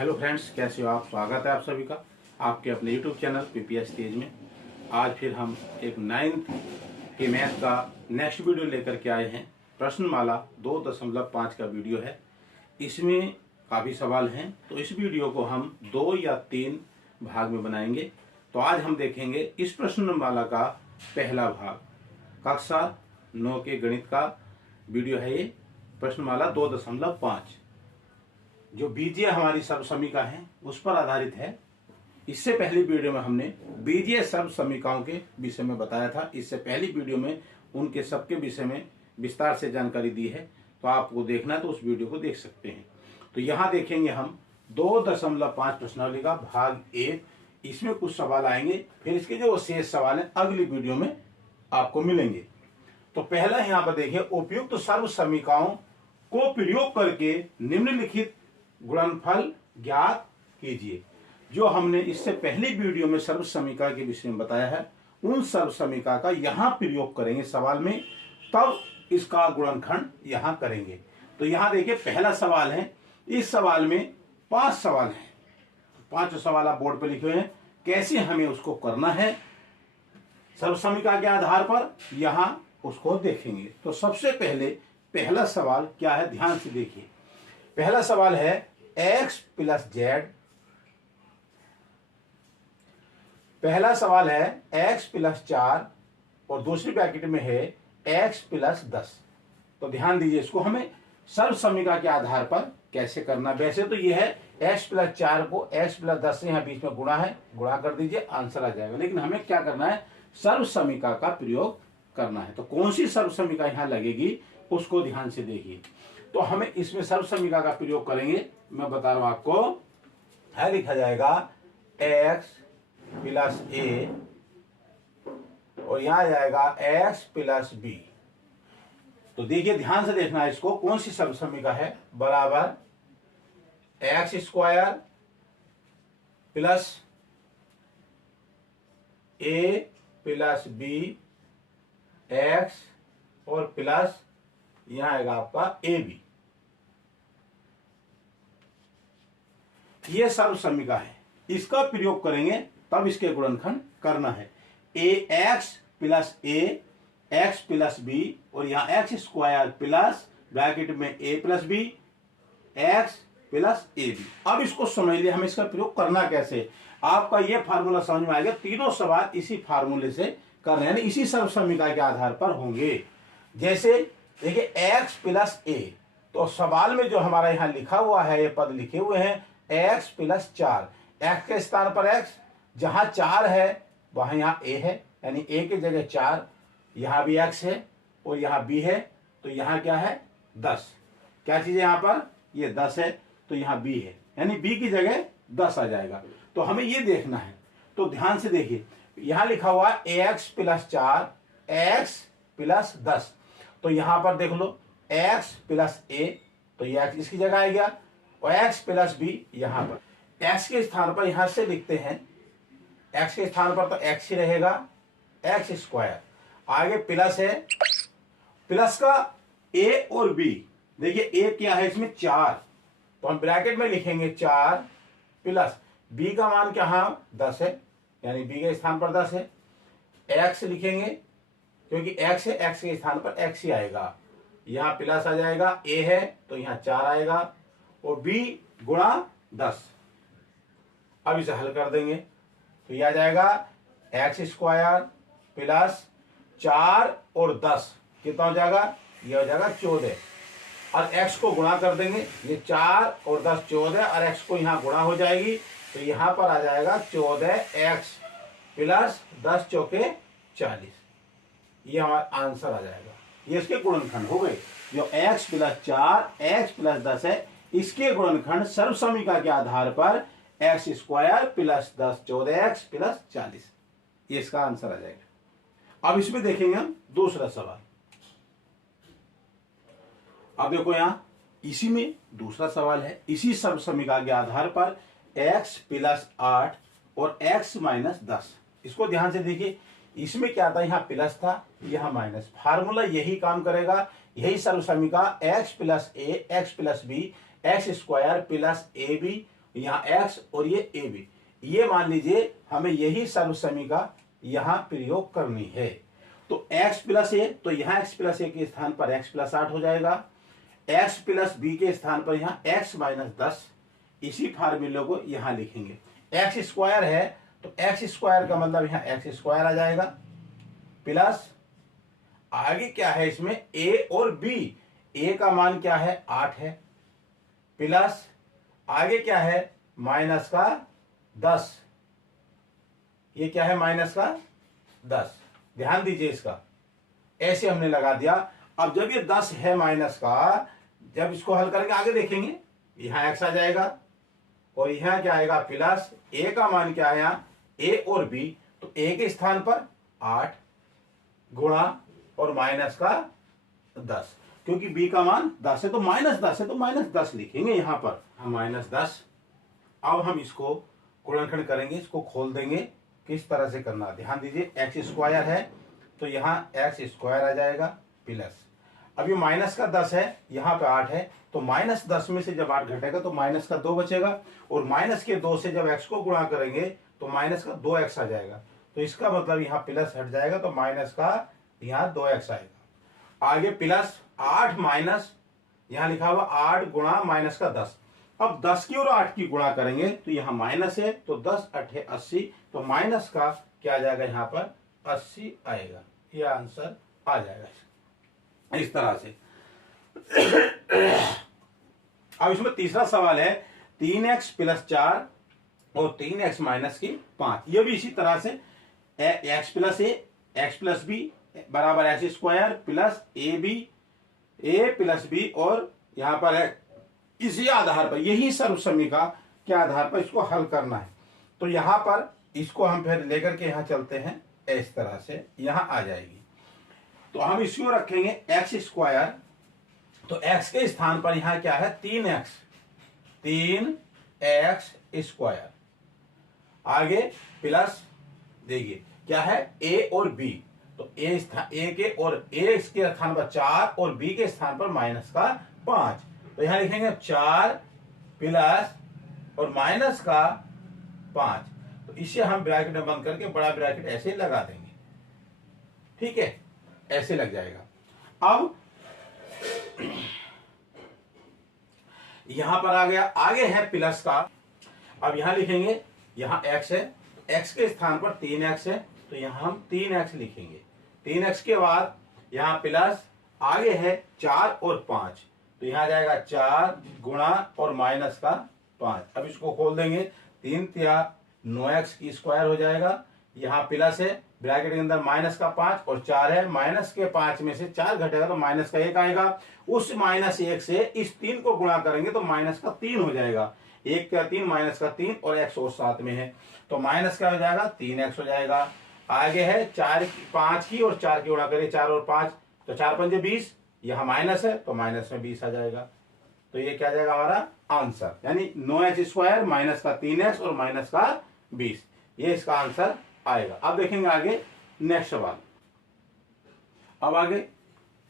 Hello friends, कैसे हो आप। स्वागत है आप सभी का आपके अपने यूट्यूब चैनल पीपीएस तेज में। आज फिर हम एक 9th के मैथ का नेक्स्ट वीडियो लेकर के आए हैं। प्रश्नमाला 2.5 का वीडियो है। इसमें काफ़ी सवाल हैं, तो इस वीडियो को हम 2 या 3 भाग में बनाएंगे। तो आज हम देखेंगे इस प्रश्नमाला का पहला भाग। कक्षा 9 के गणित का वीडियो है ये, प्रश्नमाला 2.5 जो बीजीय हमारी सर्व समीका है उस पर आधारित है। इससे पहली वीडियो में हमने बीजीय सर्व समीकाओं के विषय में बताया था। इससे पहली वीडियो में उनके सबके विषय में विस्तार से जानकारी दी है, तो आपको देखना है तो उस वीडियो को देख सकते हैं। तो यहाँ देखेंगे हम 2.5 प्रश्नावली का भाग 1। इसमें कुछ सवाल आएंगे, फिर इसके जो शेष सवाल हैं अगली वीडियो में आपको मिलेंगे। तो पहला यहाँ पर देखिए, उपयुक्त सर्व समीकाओं को प्रयोग करके निम्नलिखित गुणनफल ज्ञात कीजिए। जो हमने इससे पहली वीडियो में सर्व समीका के विषय में बताया है, उन सर्व समीका का यहाँ प्रयोग करेंगे सवाल में, तब इसका गुणनखंड यहाँ करेंगे। तो यहाँ देखिए पहला सवाल है। इस सवाल में 5 सवाल हैं, 5 सवाल आप बोर्ड पे लिखे हुए हैं। कैसे हमें उसको करना है सर्व समीका के आधार पर, यहाँ उसको देखेंगे। तो सबसे पहले पहला सवाल क्या है, ध्यान से देखिए। पहला सवाल है x प्लस जेड। पहला सवाल है x प्लस 4 और दूसरी ब्रैकेट में है x प्लस 10। तो ध्यान दीजिए, इसको हमें सर्व समीका के आधार पर कैसे करना। वैसे तो ये है x प्लस 4 को x प्लस 10 से यहाँ बीच में गुणा है, गुणा कर दीजिए, आंसर आ जाएगा। लेकिन हमें क्या करना है, सर्व समीका का प्रयोग करना है। तो कौन सी सर्व समीका यहाँ लगेगी उसको ध्यान से देखिए। तो हमें इसमें सर्व समीका का प्रयोग करेंगे, मैं बता रहा हूं आपको। है लिखा जाएगा x प्लस a और यहां आ जाएगा x प्लस b। तो देखिए ध्यान से देखना है इसको, कौन सी सर्व समीका है, बराबर x square plus a plus b x और प्लस यहां आएगा आपका ए बी। ये सर्व समीका है, इसका प्रयोग करेंगे तब इसके गुणनखंड करना है। A X plus A X plus B और यहां एक्स स्क्वायर प्लस ब्रैकेट में A plus B X plus A B. अब इसको समझ लिया हमें इसका प्रयोग करना कैसे। आपका ये फार्मूला समझ में आएगा। तीनों सवाल इसी फार्मूले से कर रहे हैं, इसी सर्व समीका के आधार पर होंगे। जैसे देखिए x प्लस ए, तो सवाल में जो हमारा यहाँ लिखा हुआ है, ये पद लिखे हुए हैं x प्लस 4। x के स्थान पर x, जहां 4 है वहां यहाँ a है, यानी a की जगह 4, यहाँ भी x है और यहाँ b है। तो यहाँ क्या है, 10। क्या चीज है यहाँ पर, ये 10 है, तो यहाँ b है, यानी b की जगह 10 आ जाएगा। तो हमें ये देखना है। तो ध्यान से देखिए, यहाँ लिखा हुआ ax प्लस 4 x प्लस 10। तो यहां पर देख लो x प्लस a, तो ये x इसकी जगह आ गया, और x प्लस b यहां पर। x के स्थान पर यहां से लिखते हैं, x के स्थान पर तो x ही रहेगा, x स्क्वायर। आगे प्लस है, प्लस का a और b। देखिए a क्या है इसमें 4, तो हम ब्रैकेट में लिखेंगे 4 प्लस b का मान क्या है 10 है, यानी b के स्थान पर 10 है। x लिखेंगे क्योंकि x है, x के स्थान पर x ही आएगा, यहाँ प्लस आ जाएगा, a है तो यहाँ 4 आएगा और b गुणा 10। अब इसे हल कर देंगे तो यह आ जाएगा x स्क्वायर प्लस 4 और 10 कितना हो जाएगा, यह हो जाएगा 14। और x को गुणा कर देंगे, ये 4 और 10 14, और x को यहाँ गुणा हो जाएगी, तो यहाँ पर आ जाएगा 14x प्लस 10 चौके 40। ये हमारा आंसर आ जाएगा। ये इसके गुणनखंड हो गए। जो x प्लस 4 x प्लस 10 है, इसके गुणनखंड सर्व समीका के आधार पर x square plus 10 14x plus 40, ये इसका आंसर आ जाएगा। अब इसमें देखेंगे हम दूसरा सवाल। अब देखो यहां इसी में दूसरा सवाल है, इसी सर्व समीका के आधार पर x प्लस 8 और x माइनस 10। इसको ध्यान से देखिए, इसमें क्या था, यहाँ प्लस था, यहाँ माइनस। फार्मूला यही काम करेगा, यही सर्व समीका x plus A X plus B X square plus A B यहाँ x और ये a b, ये मान लीजिए हमें यही सर्व समीका यहाँ प्रयोग करनी है। तो x प्लस ए, तो यहाँ x प्लस ए के स्थान पर x प्लस 8 हो जाएगा, x प्लस बी के स्थान पर यहाँ x माइनस 10, इसी फार्मूले को यहाँ लिखेंगे। x स्क्वायर है तो x स्क्वायर का मतलब यहाँ x स्क्वायर आ जाएगा, प्लस आगे क्या है इसमें a और b, a का मान क्या है 8 है, प्लस आगे क्या है माइनस का 10, ये क्या है माइनस का 10, ध्यान दीजिए इसका, ऐसे हमने लगा दिया। अब जब ये 10 है माइनस का, जब इसको हल करेंगे आगे देखेंगे, यहां x आ जाएगा और यहां क्या आएगा प्लस a का मान क्या है यहाँ a और b, तो a के स्थान पर 8 गुणा और माइनस का 10, क्योंकि b का मान 10 है तो माइनस 10 है तो माइनस 10 लिखेंगे यहां पर, हम माइनस 10। अब हम इसको गुणनखंड करेंगे, इसको खोल देंगे, किस तरह से करना है ध्यान दीजिए। एक्स स्क्वायर है तो यहाँ एक्स स्क्वायर आ जाएगा, प्लस अब ये माइनस का 10 है, यहाँ पे 8 है, तो माइनस 10 में से जब 8 घटेगा तो माइनस का 2 बचेगा, और माइनस के 2 से जब एक्स को गुणा करेंगे तो माइनस का 2x आ जाएगा, तो इसका मतलब यहाँ प्लस हट जाएगा तो माइनस का यहाँ 2x आएगा। आगे प्लस 8 माइनस, यहाँ लिखा हुआ 8 गुणा माइनस का 10, अब 10 की और 8 की गुणा करेंगे तो यहाँ माइनस है तो 10 8 80, तो माइनस का क्या आ जाएगा यहाँ पर 80 आएगा, ये आंसर आ जाएगा इस तरह से। अब इसमें तीसरा सवाल है 3x प्लस 4 और 3x माइनस की 5, ये भी इसी तरह से x plus A X plus B बराबर एक्स स्क्वायर प्लस ए प्लस बी, और यहाँ पर है इसी आधार पर, यही सर्व समीका के आधार पर इसको हल करना है। तो यहाँ पर इसको हम फिर लेकर के यहाँ चलते हैं, इस तरह से यहाँ आ जाएगी। तो हम इसको रखेंगे एक्स स्क्वायर, तो एक्स के स्थान पर यहाँ क्या है 3x स्क्वायर, आगे प्लस देखिए क्या है a और b, तो a के और a के स्थान पर 4 और b के स्थान पर माइनस का 5, तो यहां लिखेंगे 4 प्लस और माइनस का 5, तो इसे हम ब्रैकेट में बंद करके बड़ा ब्रैकेट ऐसे लगा देंगे, ठीक है, ऐसे लग जाएगा। अब यहां पर आ गया, आगे है प्लस का, अब यहां लिखेंगे, यहां x है, x के स्थान पर 3x है तो यहां हम 3x लिखेंगे, 3x के बाद यहां प्लस आगे है 4 और 5, तो यहां आ जाएगा 4 गुणा और माइनस का 5। अब इसको खोल देंगे, 3 या 9x की स्क्वायर हो जाएगा, यहाँ प्लस है ब्रैकेट के अंदर माइनस का 5 और 4 है, माइनस के 5 में से 4 घटेगा तो माइनस का 1 आएगा, उस माइनस 1 से इस 3 को गुणा करेंगे तो माइनस का 3 हो जाएगा, 1 का 3 माइनस का 3 और x और साथ में है तो माइनस का हो जाएगा 3x हो जाएगा। आगे है 5 की और 4 की गुणा करें, 4 और 5 तो 4 पंजे 20, यहाँ माइनस है तो माइनस में 20 आ जाएगा, तो ये क्या जाएगा हमारा आंसर, यानी 9x स्क्वायर माइनस का 3x और माइनस का 20, ये इसका आंसर आएगा। अब देखेंगे आगे नेक्स्ट सवाल। अब आगे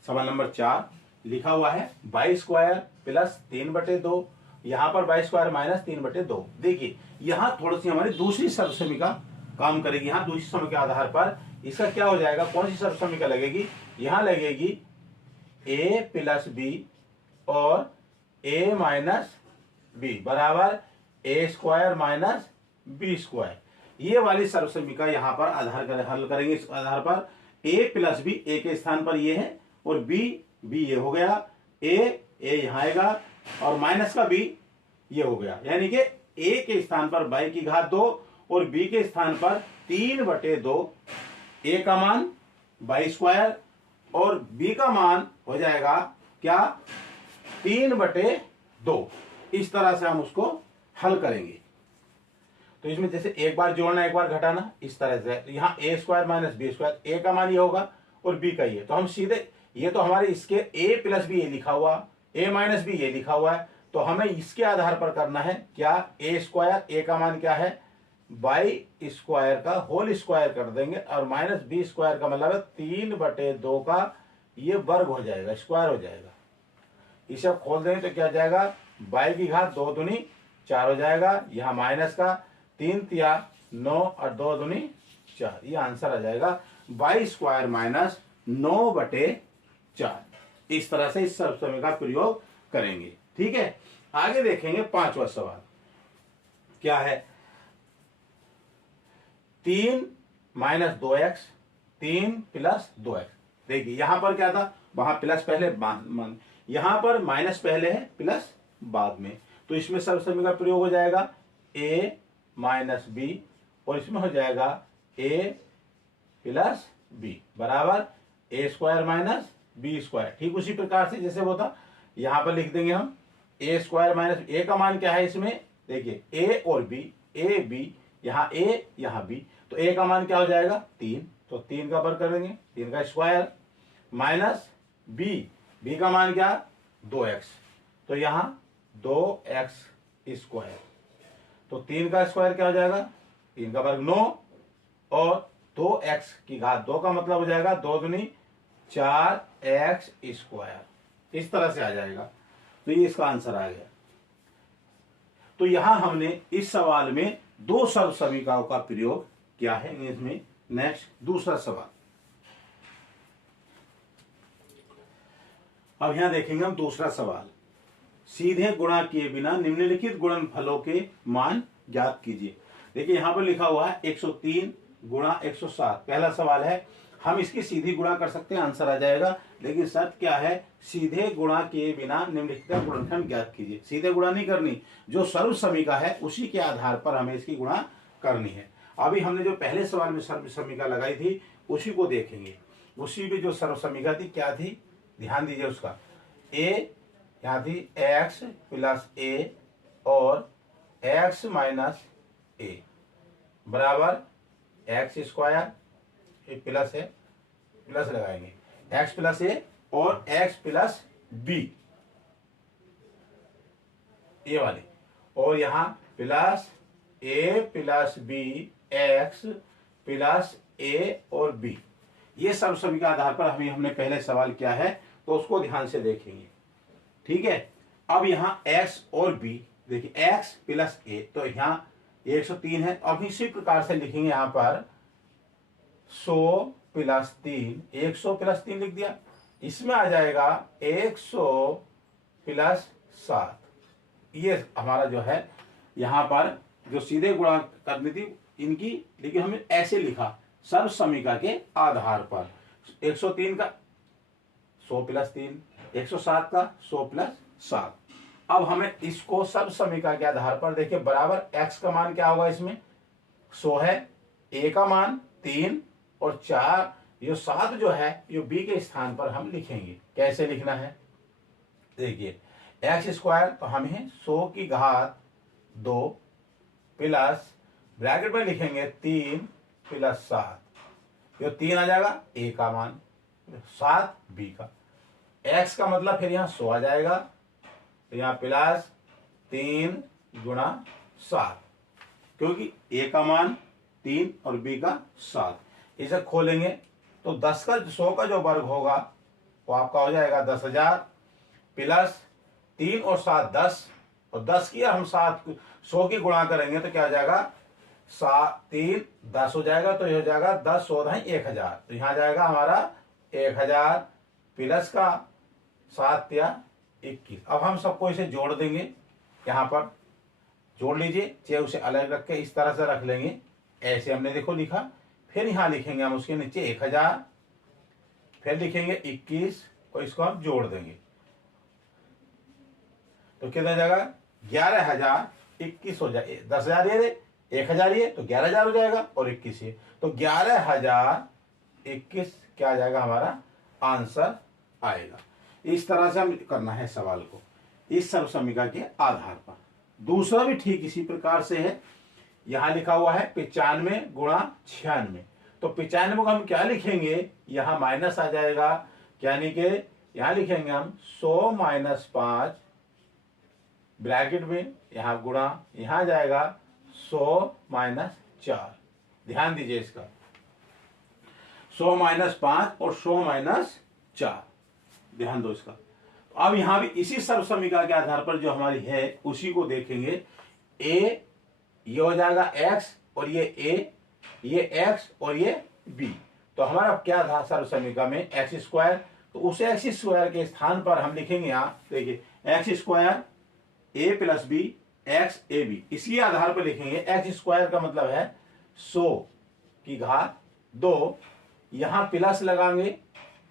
सवाल नंबर 4 लिखा हुआ है y स्क्वायर प्लस 3/2, यहाँ पर y स्क्वायर माइनस 3/2। देखिए यहाँ थोड़ी सी हमारी दूसरी सर्व समीका काम करेगी, यहाँ दूसरी समीका के आधार पर इसका क्या हो जाएगा, कौन सी सर्व समीका लगेगी, यहाँ लगेगी a प्लस बी और a माइनस बी बराबर a square minus B square, ये वाली सर्व समीका यहाँ पर आधार हल करेंगे। इस आधार पर a प्लस बी, a के स्थान पर ये है और b ये हो गया, a यहाँ आएगा और माइनस का b ये हो गया, यानी कि a के स्थान पर y की घात 2 और b के स्थान पर 3/2, a का मान y स्क्वायर और b का मान हो जाएगा क्या 3/2, इस तरह से हम उसको हल करेंगे। तो इसमें जैसे एक बार जोड़ना एक बार घटाना, इस तरह से, तो यहाँ a square minus B square, a का मान ये होगा और b का ये, तो हम सीधे, ये तो हमारे इसके a प्लस बी ये लिखा हुआ, a माइनस बी ये लिखा हुआ है, तो हमें इसके आधार पर करना है क्या a स्क्वायर, a का मान क्या है y स्क्वायर का होल स्क्वायर कर देंगे और माइनस बी स्क्वायर का मतलब है 3/2 का ये वर्ग हो जाएगा, स्क्वायर हो जाएगा। इसे खोल देंगे तो क्या जाएगा y की घात 2 दूनी 4 हो जाएगा, यहाँ माइनस का 3 तिया 9 और 2 दूनी 4, ये आंसर आ जाएगा वाई स्क्वायर माइनस 9/4। इस तरह से इस सर्व समीकरण का प्रयोग करेंगे। ठीक है, आगे देखेंगे 5वां सवाल क्या है। 3 माइनस 2x 3 प्लस 2x। देखिए यहां पर क्या था, वहां प्लस पहले यहां पर माइनस पहले है प्लस बाद में, तो इसमें सर्व समीकरण का प्रयोग हो जाएगा a माइनस बी और इसमें हो जाएगा a प्लस बी बराबर A square minus B square. ठीक उसी प्रकार से जैसे वो था, यहां पर लिख देंगे हम ए स्क्वायर माइनस ए का मान क्या है इसमें, देखिए ए और बी, ए बी, यहाँ ए यहाँ बी, तो ए का मान क्या हो जाएगा 3, तो 3 का वर्ग कर देंगे 3 का स्क्वायर माइनस बी, बी का मान क्या 2x, तो यहाँ 2x स्क्वायर, तो 3 का स्क्वायर क्या हो जाएगा 3 का वर्ग 9 और 2x की घात 2 का मतलब हो जाएगा 2 दूनी 4x स्क्वायर। इस तरह से आ जाएगा, तो ये इसका आंसर आ गया। तो यहां हमने इस सवाल में 2 सर्व समीकरणों का प्रयोग किया है। इसमें नेक्स्ट दूसरा सवाल, अब यहां देखेंगे हम दूसरा सवाल। सीधे गुणा किए बिना निम्नलिखित गुणनफलों के मान ज्ञात कीजिए। देखिए यहां पर लिखा हुआ है 103 गुणा 107, पहला सवाल है। हम इसकी सीधी गुणा कर सकते हैं, आंसर आ जाएगा, लेकिन शर्त क्या है, सीधे गुणा किए बिना निम्नलिखित गुणनफल ज्ञात कीजिए। सीधे गुणा नहीं करनी, जो सर्व समीकरण है उसी के आधार पर हमें इसकी गुणा करनी है। अभी हमने जो पहले सवाल में सर्व समीकरण लगाई थी उसी को देखेंगे। उसी में जो सर्व समीकरण थी क्या थी, ध्यान दीजिए उसका। ए यहाँ थी एक्स प्लस ए और एक्स माइनस ए बराबर एक्स स्क्वायर, प्लस है प्लस लगाएंगे एक्स प्लस ए और एक्स प्लस बी, ये वाले, और यहां प्लस ए प्लस बी एक्स प्लस ए और बी। ये सब सभी के आधार पर हमने पहले सवाल किया है, तो उसको ध्यान से देखेंगे। ठीक है, अब यहां एक्स और बी, देखिए एक्स प्लस ए, तो यहां 103 है। अब इसी प्रकार से लिखेंगे यहां पर 100 प्लस 3, 100 प्लस 3 लिख दिया, इसमें आ जाएगा 100 प्लस 7। ये हमारा जो है यहां पर जो सीधे गुणा करनी थी इनकी, लेकिन हमने ऐसे लिखा सर्व समीकरण के आधार पर। 103 का 100 प्लस 3, 107 का 100 प्लस 7। अब हमें इसको सर्व समीकरण के आधार पर देखिए बराबर x का मान क्या होगा, इसमें 100 है, a का मान 3 और 4, ये 7 जो है ये b के स्थान पर हम लिखेंगे। कैसे लिखना है, देखिए एक्स स्क्वायर, तो हमें 100 की घात 2 प्लस ब्रैकेट में लिखेंगे 3 प्लस 7, ये 3 आ जाएगा a का मान, 7 b का, x का मतलब फिर यहाँ 100 आ जाएगा, तो यहाँ प्लस 3 गुणा 7, क्योंकि a का मान 3 और b का 7। इसे खोलेंगे तो 10 का 100 का जो वर्ग होगा वो आपका हो जाएगा 10,000 प्लस 3 और 7 10, और 10 की हम 100 की गुणा करेंगे तो क्या हो जाएगा 3 10 हो जाएगा, तो ये हो जाएगा 10 100 1000, तो यहाँ जाएगा हमारा 1000 प्लस का 7 या 21। अब हम सबको इसे जोड़ देंगे, यहाँ पर जोड़ लीजिए, चाहे उसे अलग रख के इस तरह से रख लेंगे, ऐसे हमने देखो लिखा। फिर यहाँ लिखेंगे हम उसके नीचे 1000, फिर लिखेंगे 21 और इसको हम जोड़ देंगे, तो कितना जाएगा 11,021 हो जाए, 10,000 ये 1000 ये, तो 11,000 हो जाएगा और 21 ये, तो 11,021 क्या आ जाएगा हमारा आंसर आएगा। इस तरह से हम करना है सवाल को इस सर्व समीकरण के आधार पर। दूसरा भी ठीक इसी प्रकार से है, यहां लिखा हुआ है 95 गुणा 96, तो 95 को हम क्या लिखेंगे, यहां माइनस आ जाएगा, यानी कि यहां लिखेंगे हम 100 माइनस 5 ब्रैकेट में, यहां गुणा, यहां जाएगा 100 माइनस 4। ध्यान दीजिए इसका, 100 माइनस 5 और 100 माइनस 4, ध्यान दो इसका। अब यहां भी इसी सर्व समीकरण के आधार पर जो हमारी है उसी को देखेंगे। ए, ये हो जाएगा एक्स और ये ए, ये एक्स और ये बी। तो हमारा क्या था सर्व समीकरण में एक्स स्क्वायर, तो उस एक्स स्क्वायर के स्थान पर हम लिखेंगे यहाँ देखिए X square A plus B X A B, इसी आधार पर लिखेंगे। एक्स स्क्वायर का मतलब है 100 की घात 2, यहां प्लस लगाएंगे,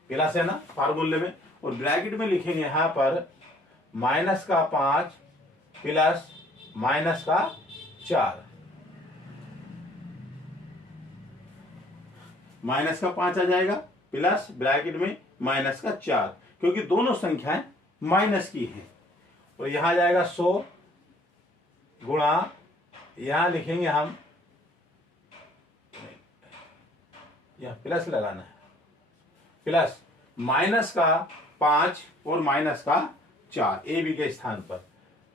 प्लस है ना फार्मूले में, और ब्रैकेट में लिखेंगे यहां पर माइनस का 5 प्लस माइनस का 4, माइनस का 5 आ जाएगा प्लस ब्रैकेट में माइनस का 4, क्योंकि दोनों संख्याएं माइनस की हैं। और यहां आ जाएगा 100 गुणा, यहां लिखेंगे हम, यहां प्लस लगाना है, प्लस माइनस का 5 और माइनस का 4 ए बी के स्थान पर,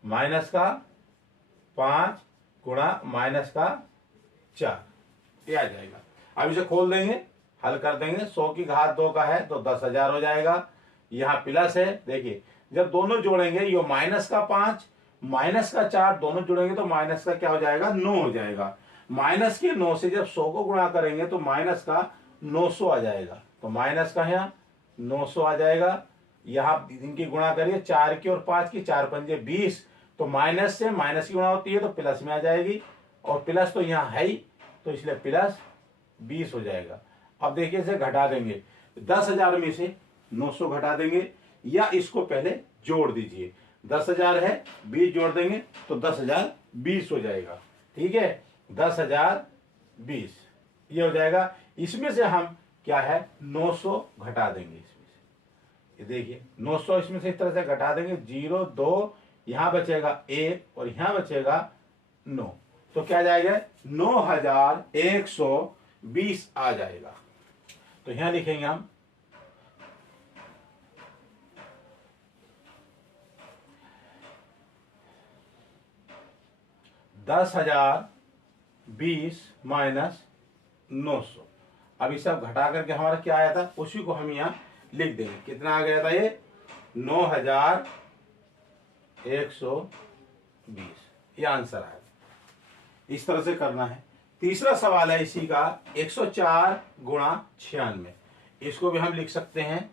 माइनस का 5 गुणा माइनस का 4, ये आ जाएगा। अब इसे खोल देंगे, हल कर देंगे। 100 की घात 2 का है तो 10,000 हो जाएगा। यहाँ प्लस है, देखिए जब दोनों जोड़ेंगे, ये माइनस का 5 माइनस का 4 दोनों जोड़ेंगे तो माइनस का क्या हो जाएगा 9 हो जाएगा। माइनस के 9 से जब 100 को गुणा करेंगे तो माइनस का 900 आ जाएगा, तो माइनस का यहाँ 900 आ जाएगा। यहाँ इनकी गुणा करिए 4 की और 5 की, 4 पंजे 20, तो माइनस से माइनस की गुणा होती है तो प्लस में आ जाएगी, और प्लस तो यहाँ है ही तो इसलिए प्लस 20 हो जाएगा। अब देखिए इसे घटा देंगे, 10,000 में से 900 घटा देंगे, या इसको पहले जोड़ दीजिए। 10,000 है, 20 जोड़ देंगे तो 10,020 हो जाएगा। ठीक है, 10,020 ये हो जाएगा। इसमें से हम क्या है 900 घटा देंगे इसमें से, ये देखिए 900 इसमें से इस तरह से घटा देंगे, 0 2, यहां बचेगा 1 और यहां बचेगा 9, तो क्या जाएगा 9,120 आ जाएगा। तो यहां लिखेंगे हम 10,020 माइनस 900। अब इसे अब घटा करके हमारा क्या आया था उसी को हम यहाँ लिख देंगे। कितना आ गया था ये 9,120, ये आंसर आया। इस तरह से करना है। तीसरा सवाल है इसी का 104 गुणा 96, इसको भी हम लिख सकते हैं।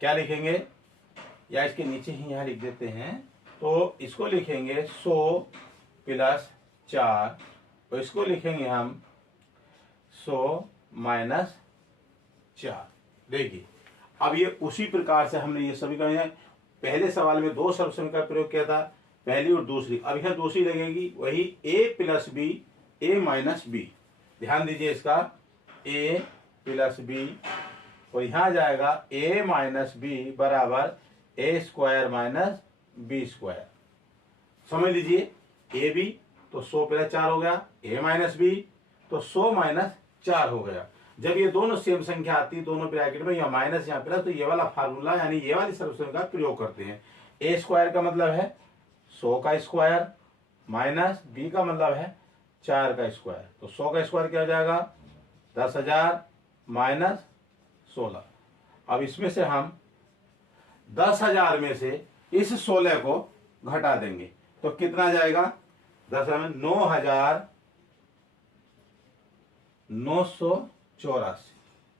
क्या लिखेंगे, या इसके नीचे ही यहां लिख देते हैं, तो इसको लिखेंगे 100 प्लस 4, और इसको लिखेंगे हम 100 माइनस 4। देखिए अब ये उसी प्रकार से हमने ये सभी का पहले सवाल में 2 सर्वसमीकरण का प्रयोग किया था, पहली और दूसरी। अब यहां दूसरी लगेगी वही a plus b a minus b. ध्यान दीजिए इसका a प्लस बी, और यहां जाएगा a माइनस बी बराबर a square minus B square. समझ लीजिए ए बी तो 100 प्लस 4 हो गया, a माइनस बी तो 100 माइनस 4 हो गया। जब ये दोनों सेम संख्या आती, दोनों ब्रैकेट में या माइनस या प्लस, तो ये वाला फार्मूला यानी ये वाली सर्वसमीकरण का प्रयोग करते हैं। a स्क्वायर का मतलब है 100 का स्क्वायर, माइनस बी का मतलब है 4 का स्क्वायर, तो 100 का स्क्वायर क्या हो जाएगा 10,000 माइनस 16। अब इसमें से हम 10,000 में से इस 16 को घटा देंगे तो कितना आ जाएगा 10,000 में 9,984।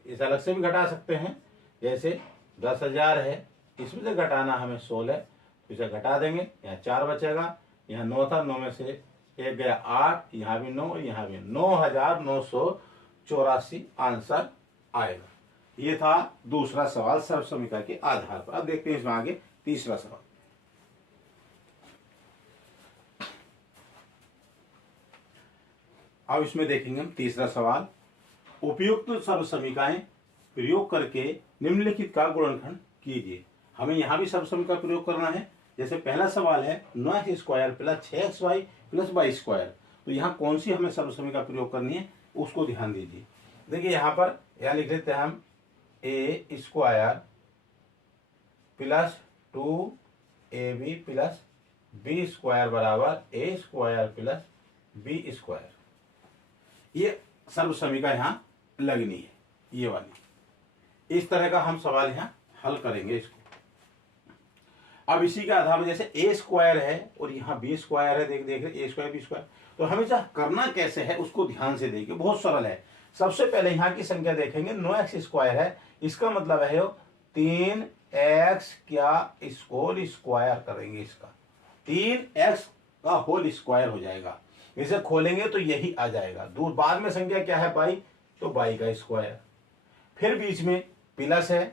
इस अलग से भी घटा सकते हैं, जैसे 10,000 है, इसमें से घटाना हमें 16, तो इसे घटा देंगे, यहाँ 4 बचेगा, यहाँ 9 था, 9 में से 1 गया 8, यहाँ भी 9 और यहाँ भी 9,984 आंसर आएगा। ये था दूसरा सवाल सर्वसमीकरण के आधार पर। अब देखते हैं इसमें आगे तीसरा सवाल। अब इसमें देखेंगे हम तीसरा सवाल, उपयुक्त सर्वसमीकरण प्रयोग करके निम्नलिखित का गुणनखंड कीजिए। हमें यहां भी सर्वसमीकरण का प्रयोग करना है। जैसे पहला सवाल है 9x स्क्वायर प्लस 6xy प्लस वाई स्क्वायर, तो यहाँ कौन सी हमें सर्वसमीकरण का प्रयोग करनी है उसको ध्यान दीजिए। देखिए यहाँ पर यह लिख देते हैं हम A square plus 2ab plus B square बराबर A square plus B square. ये सर्वसमीकरण यहाँ लगनी है, ये वाली। इस तरह का हम सवाल यहाँ हल करेंगे इसको। अब इसी के आधार पर जैसे ए स्क्वायर है और यहाँ बी स्क्वायर है, देख देख रहे ए स्क्वायर बी स्क्वायर, तो हमेशा करना कैसे है उसको ध्यान से देखिए, बहुत सरल है। सबसे पहले यहाँ की संख्या देखेंगे, 9x स्क्वायर है, इसका मतलब है 3x क्या होल स्क्वायर करेंगे, इसका 3x का होल स्क्वायर हो जाएगा। इसे खोलेंगे तो यही आ जाएगा। दूर बाद में संख्या क्या है बाई, तो बाई का स्क्वायर, फिर बीच में प्लस है,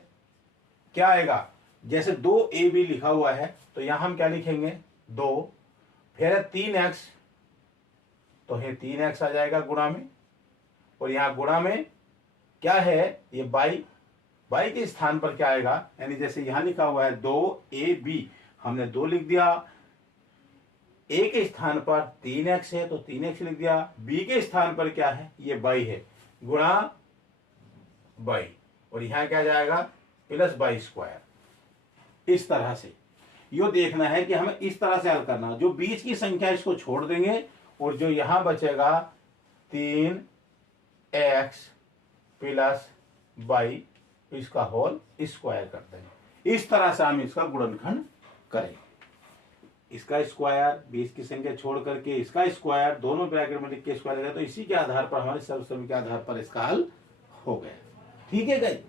क्या आएगा, जैसे 2ab लिखा हुआ है तो यहां हम क्या लिखेंगे 2, फिर है 3x, तो है 3x आ जाएगा गुणा में, और यहां गुणा में क्या है ये बाई, बाई के स्थान पर क्या आएगा, यानी जैसे यहां लिखा हुआ है 2ab, हमने 2 लिख दिया, ए के स्थान पर 3x है तो 3x लिख दिया, बी के स्थान पर क्या है ये बाई है, गुणा बाई, और यहां क्या जाएगा प्लस बाई स्क्वायर। इस तरह से यो देखना है कि हमें इस तरह से हल करना, जो बीच की संख्या इसको छोड़ देंगे और जो यहां बचेगा 3x प्लस बाई, इसका होल स्क्वायर कर देंगे। इस तरह से हम इसका गुणनखंड करें, इसका स्क्वायर बीच की संख्या छोड़ करके इसका स्क्वायर, दोनों ब्रैकेट में लिख के स्क्वायर लगा, तो इसी के आधार पर हमारे सर्वसम्मति के आधार पर इसका हल हो गया। ठीक है गई।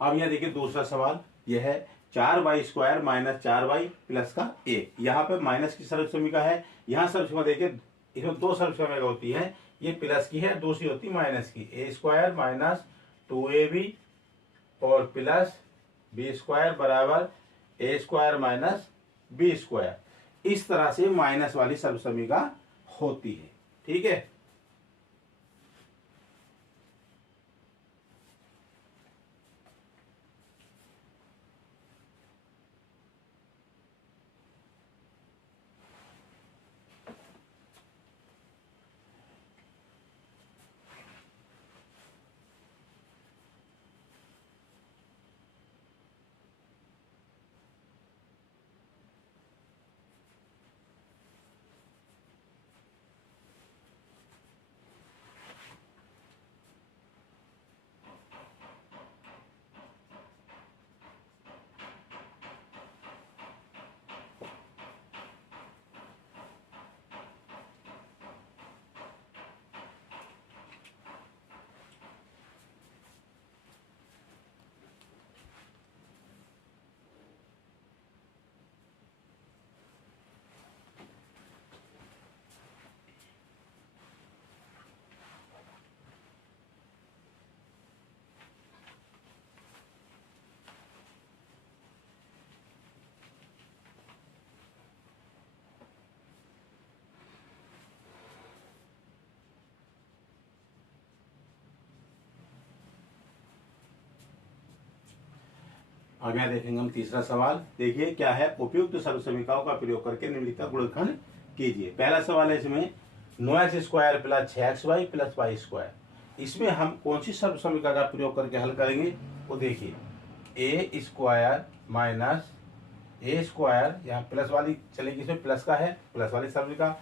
अब यह देखिए दूसरा सवाल, यह है 4y square minus 4y plus का a, यहाँ पे माइनस की सर्वसम्मिका है, यहाँ सर्वसम्मिका देखिए इसमें 2 सर्वसम्मिका होती है, ये प्लस की है, दूसरी होती माइनस की, a स्क्वायर माइनस 2ab और प्लस b स्क्वायर बराबर a square minus b square. इस तरह से माइनस वाली सर्वसम्मिका होती है। ठीक है, अब यहाँ देखेंगे हम तीसरा सवाल। देखिए क्या है, उपयुक्त सर्वसम्मिकाओं का प्रयोग करके निम्नलिखित का गुणनखंड कीजिए। पहला सवाल है इसमें 9x स्क्वायर प्लस 6xy प्लस वाई स्क्वायर, इसमें हम कौन सी सर्वसम्मिका का प्रयोग करके हल करेंगे, वो देखिए ए स्क्वायर माइनस ए स्क्वायर, यहाँ प्लस वाली चलेगी, इसमें प्लस का है, प्लस वाली सर्वसम्मिका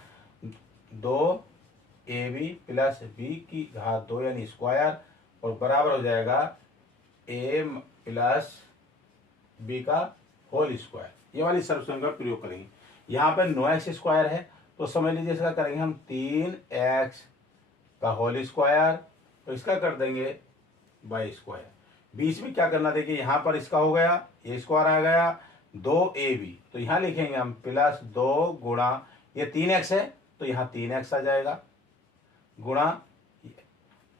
2ab प्लस बी की घात 2 यानी स्क्वायर, और बराबर हो जाएगा ए प्लस बी का होल स्क्वायर। ये वाली सर्वसम्मिका का प्रयोग करेंगे। यहाँ पर 9x स्क्वायर है तो समझ लीजिए इसका करेंगे हम 3x का होल स्क्वायर, तो इसका कर देंगे बाई स्क्वायर। बीच में क्या करना, देखिए यहाँ पर इसका हो गया ए स्क्वायर आ गया, 2ab, तो यहाँ लिखेंगे हम प्लस 2 गुणा, ये 3x है तो यहाँ 3x आ जाएगा, गुणा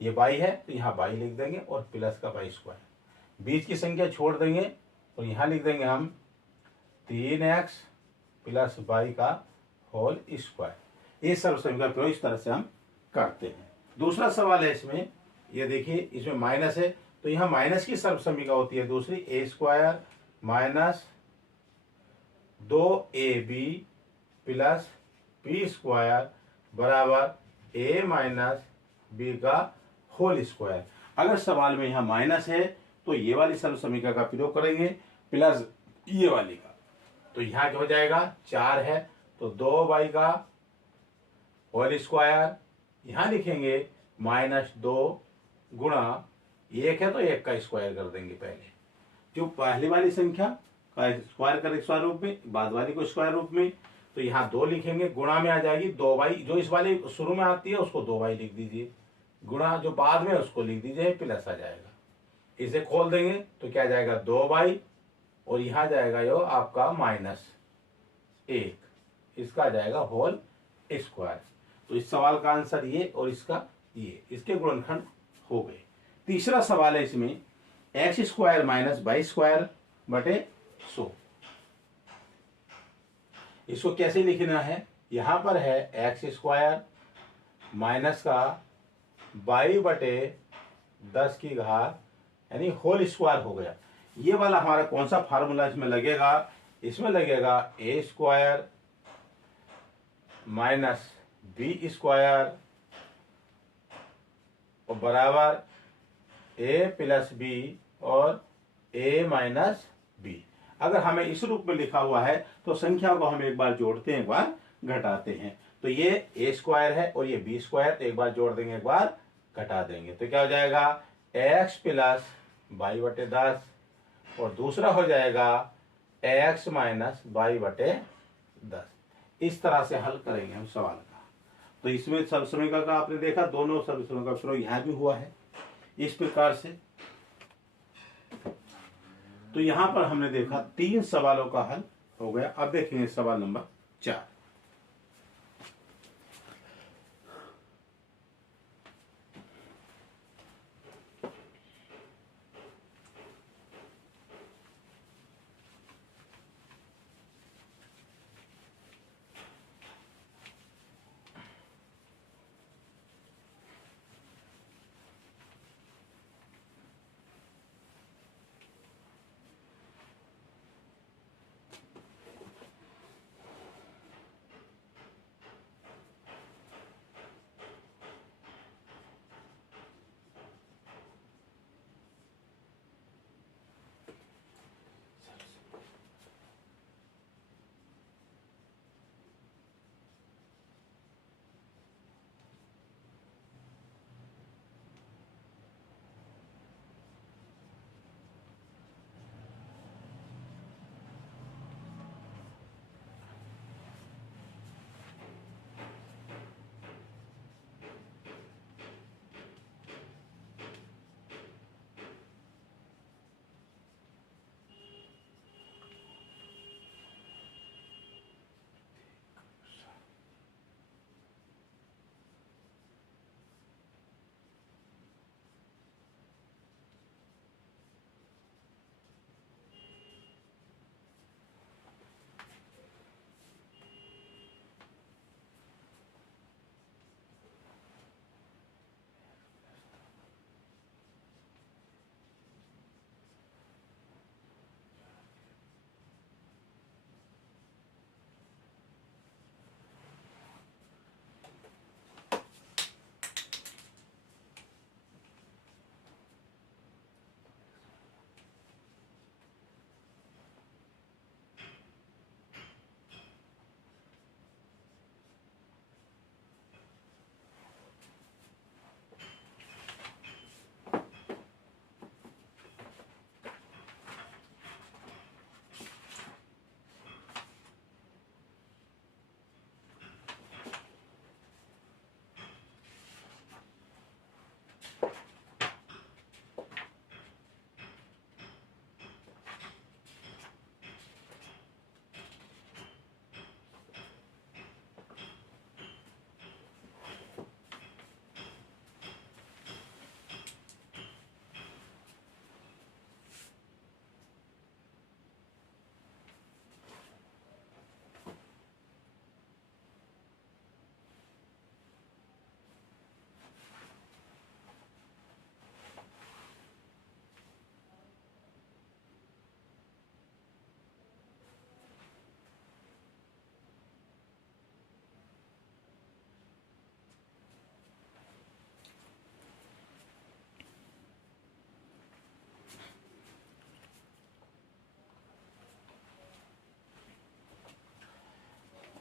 ये बाई है तो यहाँ बाई लिख देंगे और प्लस का बाई स्क्वायर। बीच की संख्या छोड़ देंगे तो यहाँ लिख देंगे हम 3x प्लस बाई का होल स्क्वायर। ये सर्वसम्मिका प्रयोग इस तरह से हम करते हैं। दूसरा सवाल है इसमें, ये देखिए इसमें माइनस है तो यहाँ माइनस की सर्वसम्मिका होती है दूसरी, A square minus 2ab plus B square बराबर ए माइनस बी का होल स्क्वायर। अगर सवाल में यहाँ माइनस है तो ये वाली सर्वसम्मिका का प्रयोग करेंगे प्लस ये वाली का, तो यहाँ क्या हो जाएगा 4 है तो 2 का होल स्क्वायर, यहाँ लिखेंगे -2 गुणा 1 है तो 1 का स्क्वायर कर देंगे। पहले जो पहली वाली संख्या का स्क्वायर करें स्क्वायर रूप में, बाद वाली को स्क्वायर रूप में, तो यहाँ 2 लिखेंगे, गुणा में आ जाएगी 2y, जो इस वाली शुरू में आती है उसको 2y लिख दीजिए, गुणा जो बाद में उसको लिख दीजिए, प्लस आ जाएगा। इसे खोल देंगे तो क्या जाएगा 2y, और यहाँ जाएगा यो आपका -1, इसका आ जाएगा होल स्क्वायर। तो इस सवाल का आंसर ये और इसका ये, इसके गुणनखंड हो गए। तीसरा सवाल है इसमें x² - y² बटे 100। इसको कैसे लिखना है, यहां पर है x² माइनस का y बटे 10 की घात यानी होल स्क्वायर हो गया। ये वाला हमारा कौन सा फार्मूला इसमें लगेगा, इसमें लगेगा a² माइनस b² और बराबर a प्लस b और a माइनस b। अगर हमें इस रूप में लिखा हुआ है तो संख्या को हम एक बार जोड़ते हैं, एक बार घटाते हैं। तो ये a² है और ये b², एक बार जोड़ देंगे, एक बार घटा देंगे, तो क्या हो जाएगा x प्लस y बटे 10 और दूसरा हो जाएगा x माइनस y बटे 10। इस तरह से हल करेंगे हम सवाल का। तो इसमें सर्वसमीकरण का आपने देखा, दोनों सर्वसमीकरण का प्रयोग यहाँ भी हुआ है इस प्रकार से। तो यहां पर हमने देखा 3 सवालों का हल हो गया। अब देखेंगे सवाल नंबर 4।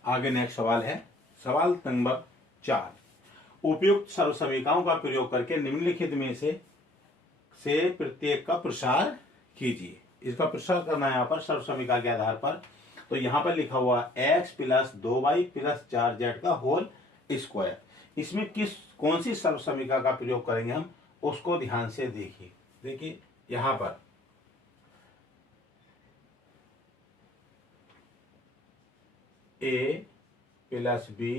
आगे नेक्स्ट सवाल है, सवाल नंबर 4। उपयुक्त सर्वसमीकरणों का प्रयोग करके निम्नलिखित में से प्रत्येक का प्रसार कीजिए। इसका प्रसार करना है यहाँ पर सर्व समीकरण के आधार पर। तो यहाँ पर लिखा हुआ x plus 2y plus 4z का होल स्क्वायर। इसमें कौन सी सर्व समीकरण का प्रयोग करेंगे हम, उसको ध्यान से देखिए। देखिए यहाँ पर a plus b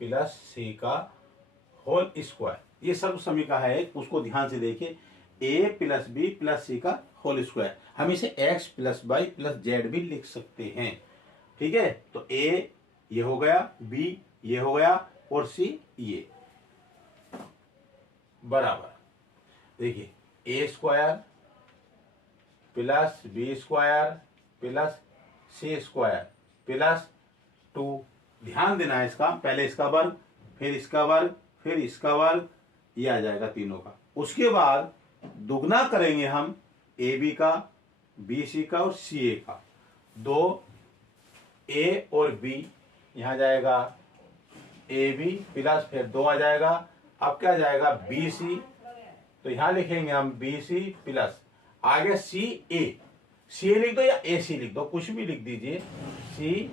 plus c का होल स्क्वायर, ये सर्व समीकरण है, उसको ध्यान से देखिए। a plus b plus c का होल स्क्वायर, हम इसे x plus y plus z भी लिख सकते हैं। ठीक है, तो a ये हो गया, b ये हो गया और c ये बराबर। देखिए a square plus B square plus c square plus 2, ध्यान देना है इसका, पहले इसका वर्ग फिर इसका वर्ग फिर इसका वर्ग, ये आ जाएगा तीनों का। उसके बाद दुगना करेंगे हम ए बी का, बी सी का और सी ए का। 2 ए और बी, यहां जाएगा ए बी प्लस फिर 2 आ जाएगा। अब क्या जाएगा बी सी, तो यहां लिखेंगे हम बी सी प्लस आगे सी ए, सी ए लिख दो या ए सी लिख दो, कुछ भी लिख दीजिए, सी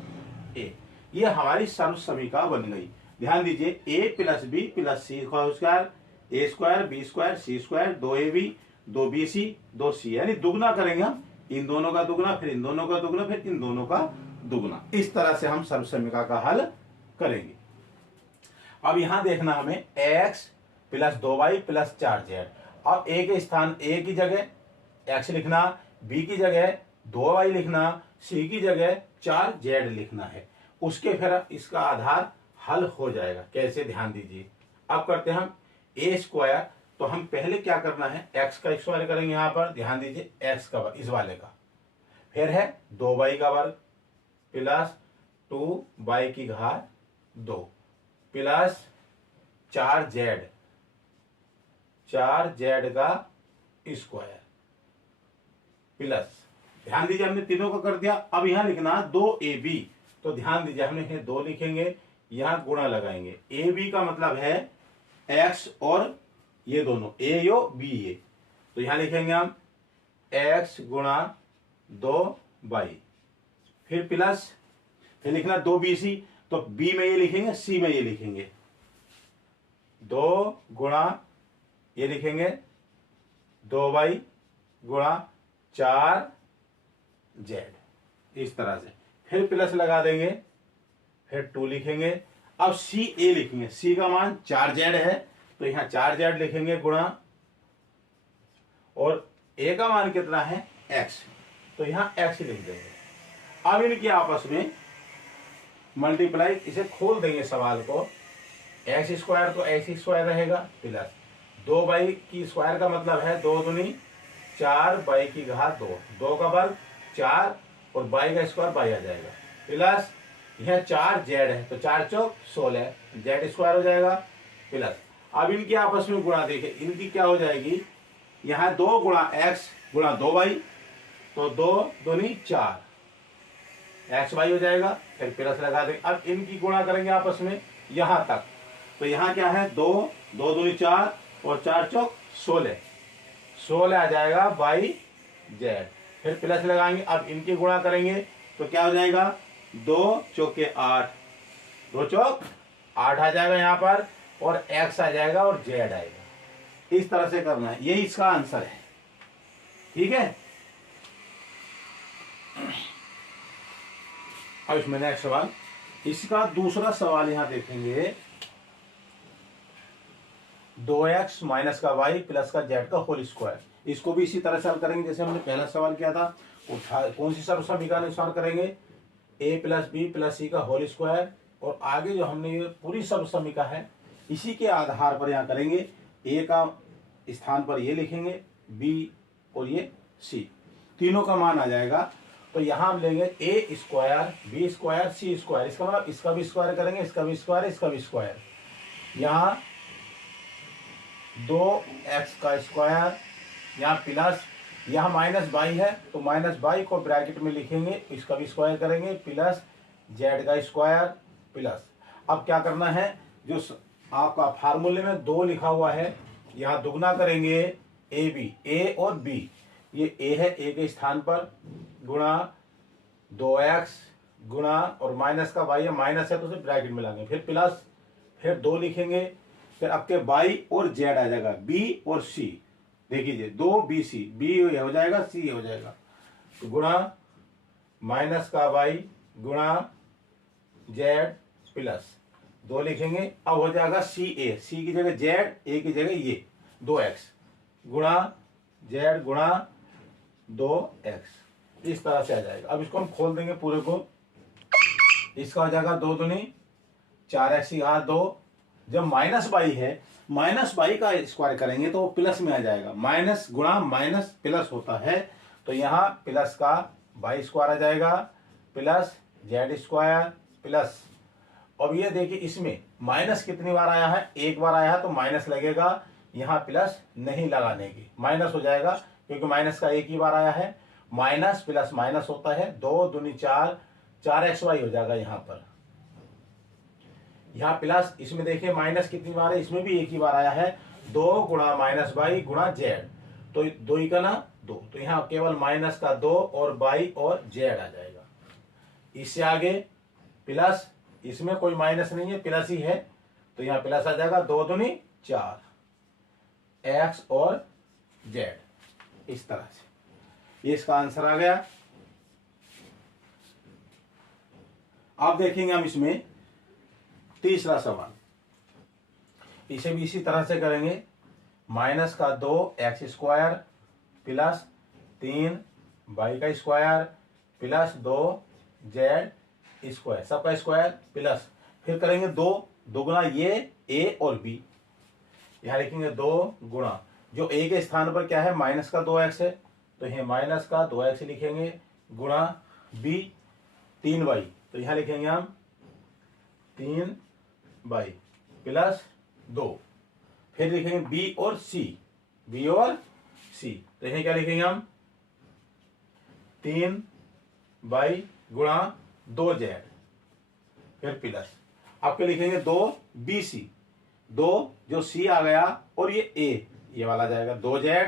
ए। ये हमारी सर्व समीकरण बन गई। ध्यान दीजिए a plus b plus c square, a square b square c square, 2ab 2bc 2c, यानी दुगना करेंगे हम, इन दोनों का दुगना फिर इन दोनों का दुगना फिर इन दोनों का दुगना। इस तरह से हम सर्व समीकरण का हल करेंगे। अब यहां देखना हमें x plus 2y plus 4z। अब a के स्थान a की जगह x लिखना, b की जगह 2y लिखना, c की जगह 4z लिखना है। उसके फिर इसका आधार हल हो जाएगा। कैसे, ध्यान दीजिए। अब करते हैं हम ए स्क्वायर, तो हम पहले क्या करना है, x का स्क्वायर करेंगे यहाँ पर, ध्यान दीजिए x का वर्ग, इस वाले का, फिर है 2y का वर्ग प्लस 2y की घात 2 प्लस 4z का स्क्वायर प्लस, ध्यान दीजिए हमने तीनों का कर दिया। अब यहां लिखना 2ab, तो ध्यान दीजिए हमने 2 लिखेंगे, यहां गुणा लगाएंगे। ए बी का मतलब है x और ये दोनों a यो b ये, तो यहां लिखेंगे हम x गुणा 2y, फिर प्लस फिर लिखना 2bc, तो b में ये लिखेंगे c में ये लिखेंगे, 2 गुणा ये लिखेंगे 2y गुणा 4z, इस तरह से, फिर प्लस लगा देंगे, फिर 2 लिखेंगे। अब सी ए लिखेंगे, सी का मान 4z है, तो यहां 4z लिखेंगे गुणा, और ए का मान कितना है x, तो यहां x लिख देंगे। अब इनके आपस में मल्टीप्लाई, इसे खोल देंगे सवाल को, x स्क्वायर तो x स्क्वायर रहेगा प्लस 2y की स्क्वायर का मतलब है 2 दूनी 4y की घात 2, 2 का वर्ग 4 और y का स्क्वायर y आ जाएगा, प्लस यह 4z है, तो 4 चौक 16, z स्क्वायर हो जाएगा प्लस। अब इनके आपस में गुणा देखिए, इनकी क्या हो जाएगी, यहाँ 2 गुणा x गुणा 2y, तो 2 दूनी 4 xy हो जाएगा, फिर प्लस लगा देंगे। अब इनकी गुणा करेंगे आपस में यहां तक, तो यहाँ क्या है 2 दूनी 4 और 4 चौक 16, 16 आ जाएगा बाई z, फिर प्लस लगाएंगे। अब इनकी गुणा करेंगे तो क्या हो जाएगा 2 चौके 8, 2 चौक 8 आ जाएगा यहाँ पर, और x आ जाएगा और z आएगा। इस तरह से करना है, यही इसका आंसर है। ठीक है, अब इसमें नेक्स्ट सवाल, इसका दूसरा सवाल यहां देखेंगे, 2x माइनस का y प्लस का z का होल स्क्वायर। इसको भी इसी तरह से हल करेंगे जैसे हमने पहला सवाल किया था। कौन सी सर्व समीकरण अनुसार करेंगे, a plus b plus c का होल स्क्वायर, और आगे जो हमने ये पूरी सर्व समीकरण है इसी के आधार पर यहाँ करेंगे। a का स्थान पर ये लिखेंगे, b और ये c, तीनों का मान आ जाएगा। तो यहाँ हम लेंगे a square b square c square, इसका मतलब इसका भी स्क्वायर करेंगे, इसका भी स्क्वायर इसका भी स्क्वायर, यहाँ 2x का स्क्वायर, यहाँ प्लस, यहाँ माइनस बाई है तो माइनस बाई को ब्रैकेट में लिखेंगे, इसका भी स्क्वायर करेंगे, प्लस z का स्क्वायर प्लस। अब क्या करना है, जो आपका फार्मूले में 2 लिखा हुआ है, यहाँ दुगना करेंगे a b, a और b, ये ए है, ए के स्थान पर गुणा 2x गुणा और माइनस का y है, माइनस है तो उसे ब्रैकेट में लाएंगे, फिर प्लस, फिर 2 लिखेंगे, फिर आपके y और z आ जाएगा, b और c। देखिए 2bc, b ये हो जाएगा, c ये हो जाएगा, तो गुणा माइनस का y गुणा z प्लस 2 लिखेंगे। अब हो जाएगा c a, c की जगह z, a की जगह ये 2x गुणा z गुणा 2x, इस तरह से आ जाएगा। अब इसको हम खोल देंगे पूरे को, इसका हो जाएगा 2 दूनी 4x की घात 2। जब माइनस बाई है, माइनस बाई का स्क्वायर करेंगे तो वो प्लस में आ जाएगा, माइनस गुणा माइनस प्लस होता है, तो यहाँ प्लस का बाई स्क्वायर आ जाएगा प्लस जेड स्क्वायर प्लस। अब ये देखिए इसमें माइनस कितनी बार आया है, एक बार आया है तो माइनस लगेगा, यहाँ प्लस नहीं लगाने की, माइनस हो जाएगा क्योंकि माइनस का एक ही बार आया है। माइनस प्लस माइनस होता है, 2 दूनी 4, 4xy हो जाएगा यहाँ पर, यहाँ प्लस, इसमें देखिए माइनस कितनी बार है, इसमें भी एक ही बार आया है, 2 गुणा माइनस बाई गुणा जेड, तो 2 ही का ना 2, तो यहाँ केवल माइनस का 2 और बाई और जेड आ जाएगा। इससे आगे प्लस, इसमें कोई माइनस नहीं है, प्लस ही है, तो यहाँ प्लस आ जाएगा, 2 दूनी 4 एक्स और जेड, इस तरह से ये इसका आंसर आ गया। अब देखेंगे हम इसमें तीसरा सवाल, इसे भी इसी तरह से करेंगे। माइनस का 2x स्क्वायर प्लस 3y का स्क्वायर प्लस 2z स्क्वायर, सबका स्क्वायर प्लस, फिर करेंगे 2 गुना ये a और b, यहां लिखेंगे 2 गुणा, जो a के स्थान पर क्या है, माइनस का 2x है, तो यह माइनस का 2x लिखेंगे, गुणा b 3y, तो यहां लिखेंगे हम 3y प्लस 2, फिर लिखेंगे b और c, तो यहां क्या लिखेंगे हम 3y गुणा 2z, फिर प्लस, आपके लिखेंगे 2bc, 2 जो c आ गया और ये a, ये वाला जाएगा 2z,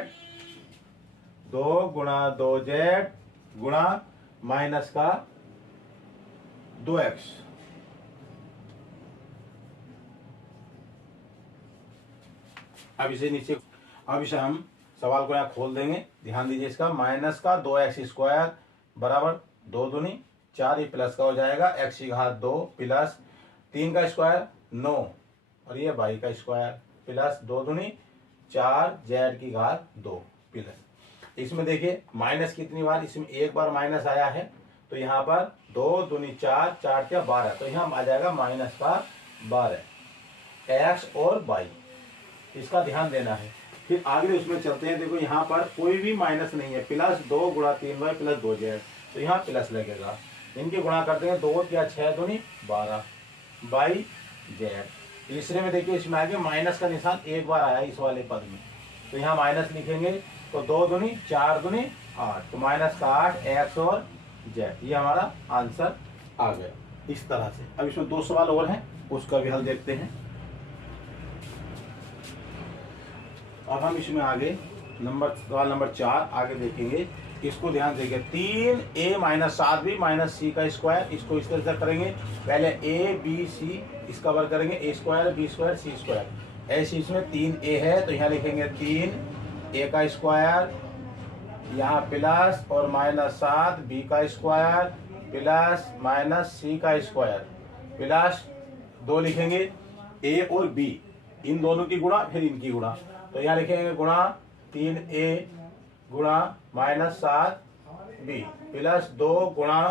2 गुणा 2z गुणा माइनस का 2x, अब इसे नीचे, अब इसे हम सवाल को यहाँ खोल देंगे, ध्यान दीजिए इसका, माइनस का 2x स्क्वायर बराबर 2 दूनी 4, ये प्लस का हो जाएगा, x की घात 2 प्लस 3 का स्क्वायर 9 और ये y का स्क्वायर प्लस 2 दूनी 4 z की घात 2 प्लस। इसमें देखिए माइनस कितनी बार, इसमें एक बार माइनस आया है, तो यहाँ पर 2 दूनी 4, 4 क्या 12, तो यहाँ आ जाएगा माइनस का 12 x और y, इसका ध्यान देना है। फिर आगे उसमें चलते हैं, देखो यहाँ पर कोई भी माइनस नहीं है, प्लस 2 गुणा 3y प्लस 2z, तो यहाँ प्लस लगेगा, इनके गुणा करते हैं, 2 क्या 6 दूनी 12 बाई जेड। तीसरे में देखिए इसमें आगे माइनस का निशान एक बार आया इस वाले पद में, तो यहाँ माइनस लिखेंगे, तो 2 दूनी 4 दूनी 8, तो माइनस का 8 एक्स और जेड, ये हमारा आंसर आ गया इस तरह से। अब इसमें 2 सवाल और हैं, उसका भी हल देखते हैं। अब हम इसमें आगे सवाल नंबर 4 आगे देखेंगे, इसको ध्यान देंगे, 3a minus 7b minus c का स्क्वायर, इसको इस तरह से करेंगे, पहले a b c इसका वर्ग करेंगे, a square b square c square, ऐसे इसमें 3a है तो यहाँ लिखेंगे 3a का स्क्वायर, यहाँ प्लस और माइनस 7b का स्क्वायर प्लस माइनस c का स्क्वायर प्लस 2 लिखेंगे a और b, इन दोनों की गुणा फिर इनकी गुणा, तो यहाँ लिखेंगे गुणा 3a गुणा माइनस 7b प्लस 2 गुणा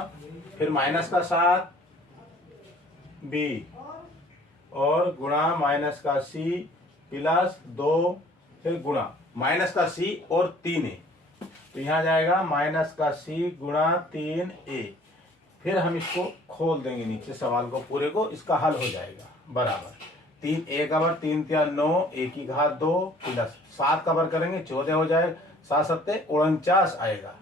फिर माइनस का 7b और गुणा माइनस का c प्लस 2 फिर गुणा माइनस का c और 3a, तो यहाँ जाएगा माइनस का c गुणा 3a, फिर हम इसको खोल देंगे नीचे सवाल को पूरे को, इसका हल हो जाएगा बराबर 3a का वर्ग 3 या 9 a की घात 2 प्लस 7 का वर्ग करेंगे 14 हो जाएगा, 7 सत्ते 49 आएगा,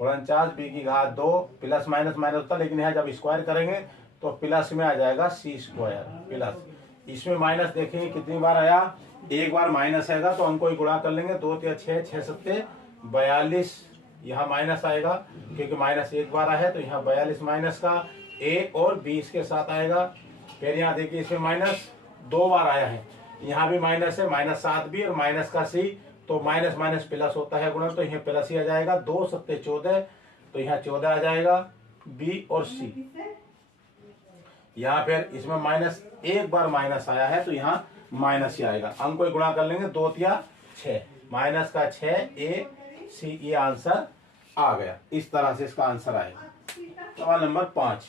49 b की घात 2 प्लस माइनस माइनस होता है, लेकिन यहाँ जब स्क्वायर करेंगे तो प्लस में आ जाएगा c स्क्वायर प्लस, इसमें माइनस देखेंगे कितनी बार आया, एक बार माइनस आएगा तो हमको गुणा कर लेंगे, 2 या 6, 6 सत्ते 42 यहाँ माइनस आएगा क्योंकि माइनस एक बार आया है, तो यहाँ 42 माइनस का a और b इसके साथ आएगा। फिर यहाँ देखिए इसमें माइनस 2 बार आया है, यहाँ भी माइनस है, -7b और माइनस का c, तो माइनस माइनस प्लस होता है गुणन, तो यहाँ प्लस ही आ जाएगा। 2 सत्ते 14, तो यहाँ 14 आ जाएगा b और c। यहाँ फिर इसमें माइनस एक बार माइनस आया है, तो यहाँ माइनस ही आएगा। अंक को गुणा कर लेंगे, 2 या 6, माइनस का 6 a c, ये आंसर आ गया। इस तरह से इसका आंसर आएगा। सवाल नंबर 5,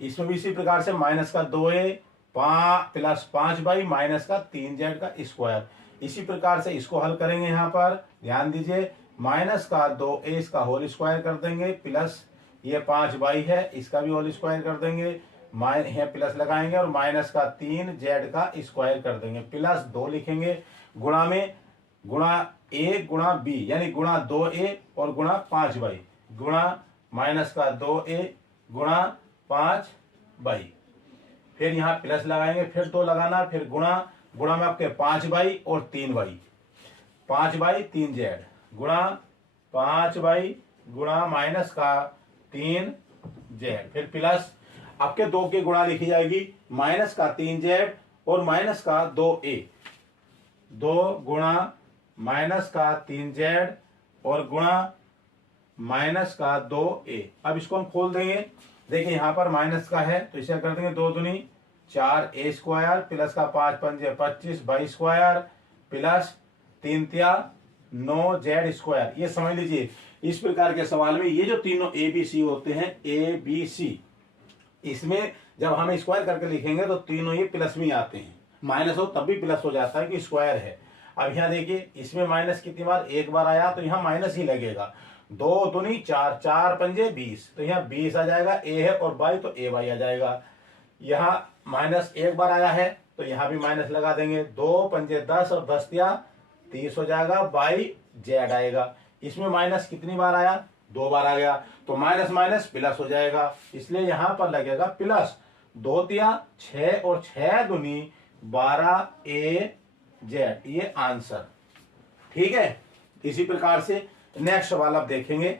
इसमें भी इसी प्रकार से माइनस का 2a प्लस 5y माइनस का 3z का स्क्वायर, इसी प्रकार से इसको हल करेंगे। यहाँ पर ध्यान दीजिए, माइनस का 2a इसका होल स्क्वायर कर देंगे, प्लस ये 5y है इसका भी होल स्क्वायर कर देंगे, यहाँ प्लस लगाएंगे और माइनस का 3z का स्क्वायर कर देंगे, प्लस 2 लिखेंगे, गुणा में गुणा a गुणा b यानी गुणा 2a और गुणा 5y, गुणा माइनस का 2a गुणा 5y, फिर यहाँ प्लस लगाएंगे, फिर 2 लगाना, फिर गुणा, गुणा में आपके 5y और 3y, 5y 3z गुणा 5y गुणा माइनस का 3z, फिर प्लस आपके 2 के गुणा लिखी जाएगी, माइनस का 3z और माइनस का 2a, 2 गुणा माइनस का 3z और गुणा माइनस का 2a। अब इसको हम खोल देंगे, देखिए यहाँ पर माइनस का है तो इसे कर देंगे 2 दूनी 4a स्क्वायर प्लस का 5 पंजे 25 y स्क्वायर प्लस 3 तिया 9z स्क्वायर। ये समझ लीजिए, इस प्रकार के सवाल में ये जो तीनों a b c होते हैं, a b c, इसमें जब हम स्क्वायर करके लिखेंगे तो तीनों ये प्लस में आते हैं, माइनस हो तब भी प्लस हो जाता है कि स्क्वायर है। अब यहाँ देखिए इसमें माइनस कितनी बार, एक बार आया तो यहाँ माइनस ही लगेगा, 2 दूनी 4, 4 पंजे 20, तो यहाँ 20 आ जाएगा, a है और y तो a y आ जाएगा। यहाँ माइनस एक बार आया है तो यहाँ भी माइनस लगा देंगे, 2 पंजे 10 और 10 या 30 हो जाएगा, y z आएगा। इसमें माइनस कितनी बार आया, 2 बार आ गया, तो माइनस माइनस प्लस हो जाएगा, इसलिए यहाँ पर लगेगा प्लस, 2 तिया 6 और 6 दूनी 12 a z, ये आंसर। ठीक है, इसी प्रकार से नेक्स्ट सवाल आप देखेंगे।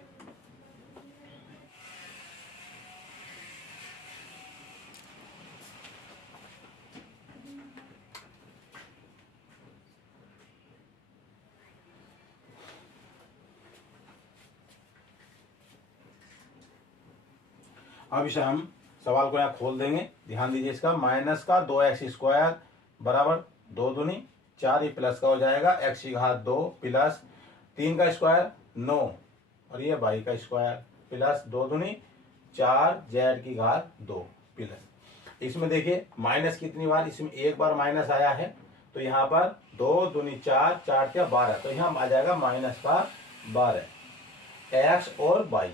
अब इसे हम सवाल को यहाँ खोल देंगे, ध्यान दीजिए इसका, माइनस का 2x स्क्वायर बराबर 2 दूनी 4, ये प्लस का हो जाएगा, x की घात 2 प्लस 3 का स्क्वायर 9 और ये y का स्क्वायर प्लस 2 दूनी 4 z की घात 2 प्लस। इसमें देखिए माइनस कितनी बार, इसमें एक बार माइनस आया है, तो यहाँ पर 2 दूनी 4, 4 क्या 12, तो यहाँ आ जाएगा माइनस का 12 x और y,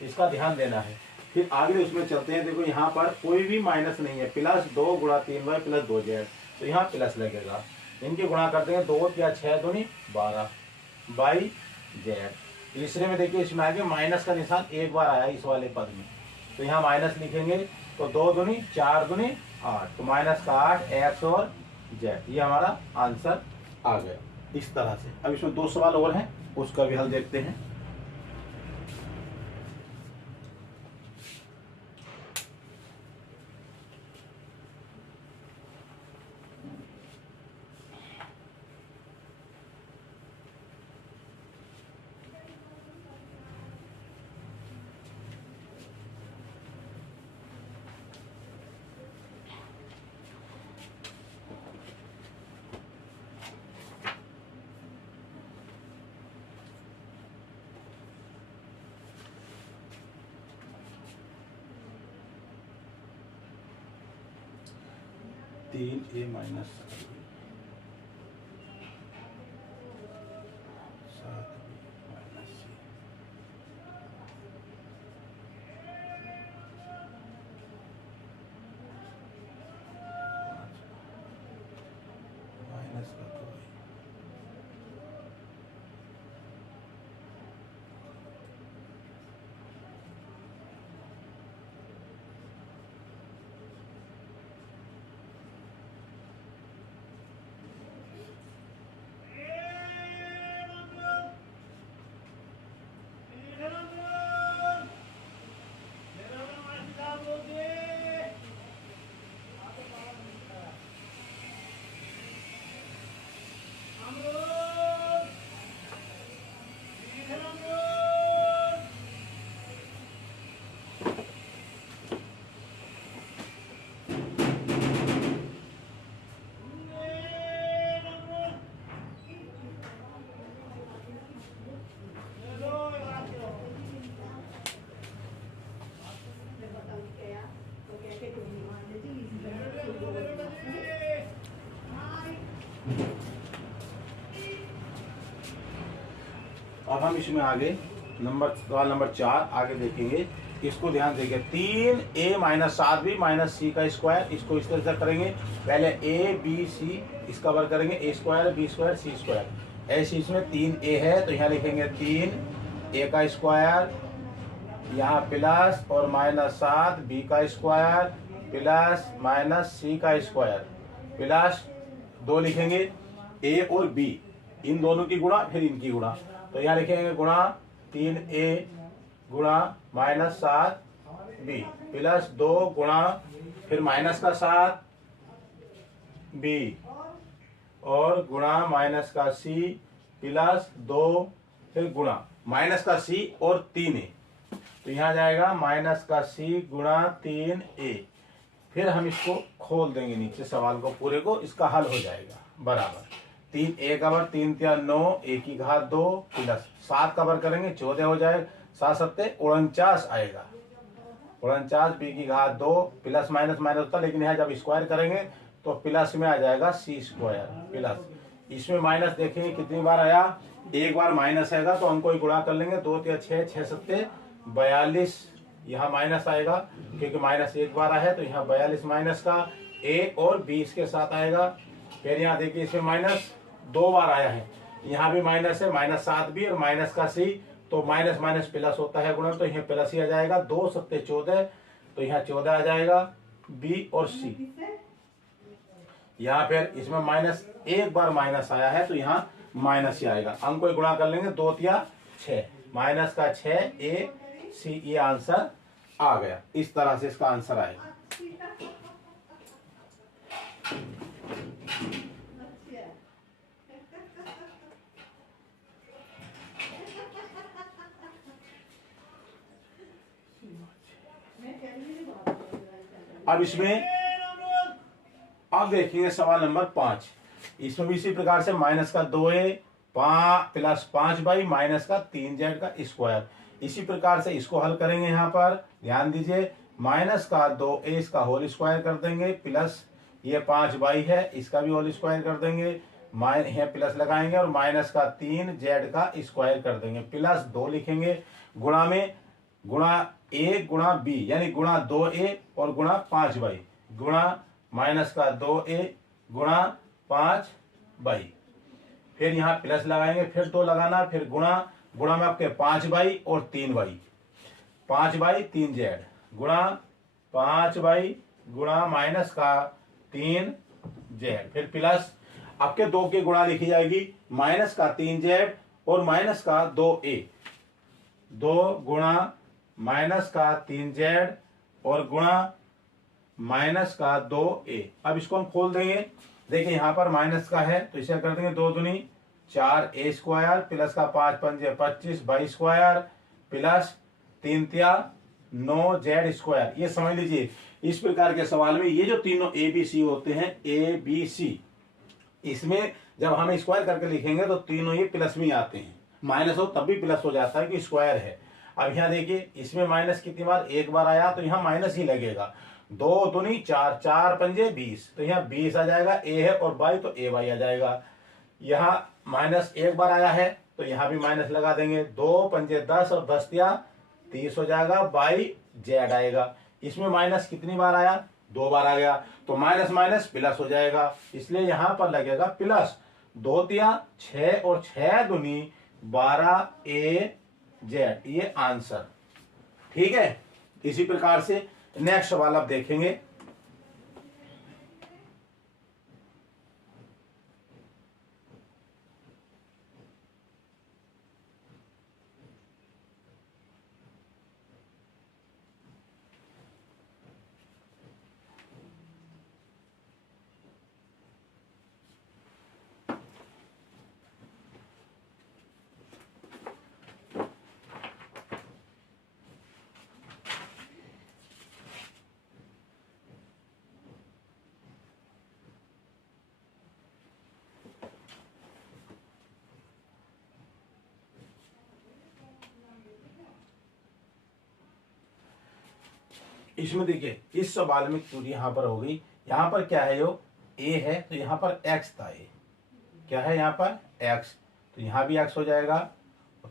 इसका ध्यान देना है। फिर आगे उसमें चलते हैं, देखो यहाँ पर कोई भी माइनस नहीं है, प्लस 2 गुणा 3y प्लस 2z, तो यहाँ प्लस लगेगा, इनकी गुणा करते हैं, 2 या 6 दूनी 12 बाई z। तीसरे में देखिए इसमें आगे माइनस का निशान एक बार आया इस वाले पद में, तो यहाँ माइनस लिखेंगे, तो 2 दूनी 4 दूनी 8, तो माइनस का 8 x और z, ये हमारा आंसर आ गया। इस तरह से अब इसमें 2 सवाल और हैं, उसका भी हल देखते हैं। तीन a minus 7b minus c, minus का 2a, अब हम इसमें आगे सवाल नंबर 4 आगे देखेंगे। इसको ध्यान देंगे, 3a माइनस 7b माइनस सी का स्क्वायर, इसको इस तरह से करेंगे। पहले a b c इसका वर्ग करेंगे, a square b square c square. ऐसे इसमें 3a है तो यहाँ लिखेंगे 3a का स्क्वायर, यहाँ प्लस और माइनस 7b का स्क्वायर प्लस माइनस c का स्क्वायर प्लस 2 लिखेंगे a और b, इन दोनों की गुणा फिर इनकी गुणा। तो यहाँ लिखेंगे गुणा 3a गुणा माइनस 7b प्लस 2 गुणा फिर माइनस का 7b और गुणा माइनस का c प्लस 2 फिर गुणा माइनस का c और 3a। तो यहाँ जाएगा माइनस का c गुणा 3a। फिर हम इसको खोल देंगे नीचे सवाल को पूरे को, इसका हल हो जाएगा बराबर 3a का वर्ग 3 तिया 9 a की घात 2 प्लस 7 का वर्ग करेंगे 14 हो जाएगा, 7 सत्ते 49 आएगा, 49 b की घात 2 प्लस माइनस माइनस होता, लेकिन यहाँ जब स्क्वायर करेंगे तो प्लस में आ जाएगा c स्क्वायर प्लस। इसमें माइनस देखेंगे कितनी बार आया, एक बार माइनस आएगा तो हमको गुणा कर लेंगे, 2 तिया 6 6 सत्ते 42, यहाँ माइनस आएगा क्योंकि माइनस एक बार आया है तो यहाँ 42 माइनस का a और b इसके साथ आएगा। फिर यहाँ देखिए इसमें माइनस 2 बार आया है, यहाँ भी माइनस है, माइनस 7b और माइनस का c, तो माइनस माइनस प्लस होता है गुणन, तो यहाँ प्लस ही आ जाएगा, 2 सत्ते 14 तो यहाँ 14 आ जाएगा b और c। यहाँ फिर इसमें माइनस एक बार माइनस आया है तो यहाँ माइनस ही आएगा, अंक को गुणा कर लेंगे 2 तिया 6 माइनस का 6 a c, ये आंसर आ गया। इस तरह से इसका आंसर आएगा। अब इसमें अब देखेंगे सवाल नंबर 5। इसमें भी इसी प्रकार से माइनस का 2a प्लस 5y माइनस का 3z का स्क्वायर, इसी प्रकार से इसको हल करेंगे। यहाँ पर ध्यान दीजिए, माइनस का 2a इसका होल स्क्वायर कर देंगे प्लस ये 5y है इसका भी होल स्क्वायर कर देंगे, यहाँ प्लस लगाएंगे और माइनस का 3z का स्क्वायर कर देंगे प्लस 2 लिखेंगे, गुणा में गुणा a गुणा b यानी गुणा 2a और गुणा 5y गुणा माइनस का 2a गुणा 5y, फिर यहाँ प्लस लगाएंगे फिर 2 लगाना, फिर गुणा गुणा में आपके 5y और 3y 5y 3z गुणा 5y गुणा माइनस का 3z, फिर प्लस आपके 2 की गुणा लिखी जाएगी, माइनस का 3z और माइनस का 2a 2 गुणा माइनस का 3z और गुणा माइनस का 2a। अब इसको हम खोल देंगे, देखिए यहाँ पर माइनस का है तो इसे कर देंगे 2 दूनी 4a स्क्वायर प्लस का 5 पंजे 25 y स्क्वायर प्लस 3 तिया 9z स्क्वायर। ये समझ लीजिए इस प्रकार के सवाल में ये जो तीनों a b c होते हैं a b c, इसमें जब हम स्क्वायर करके लिखेंगे तो तीनों ये प्लस में आते हैं, माइनस हो तब भी प्लस हो जाता है कि स्क्वायर है। अब यहाँ देखिए इसमें माइनस कितनी बार, एक बार आया तो यहाँ माइनस ही लगेगा, 2 दूनी 4 4 पंजे 20 तो यहाँ 20 आ जाएगा, a है और y तो a y आ जाएगा। यहाँ माइनस एक बार आया है तो यहाँ भी माइनस लगा देंगे, 2 पंजे 10 और 10 तिया 30 हो जाएगा, y z आएगा। इसमें माइनस कितनी बार आया, 2 बार आ गया तो माइनस माइनस प्लस हो जाएगा, इसलिए यहाँ पर लगेगा प्लस 2 तिया 6 और 6 दूनी 12a z, ये आंसर। ठीक है, इसी प्रकार से नेक्स्ट सवाल आप देखेंगे। इसमें देखिए इस सवाल में चूरी यहाँ पर हो गई, यहाँ पर क्या है, जो a है तो यहाँ पर x था, a क्या है यहाँ पर x, तो यहाँ भी x हो जाएगा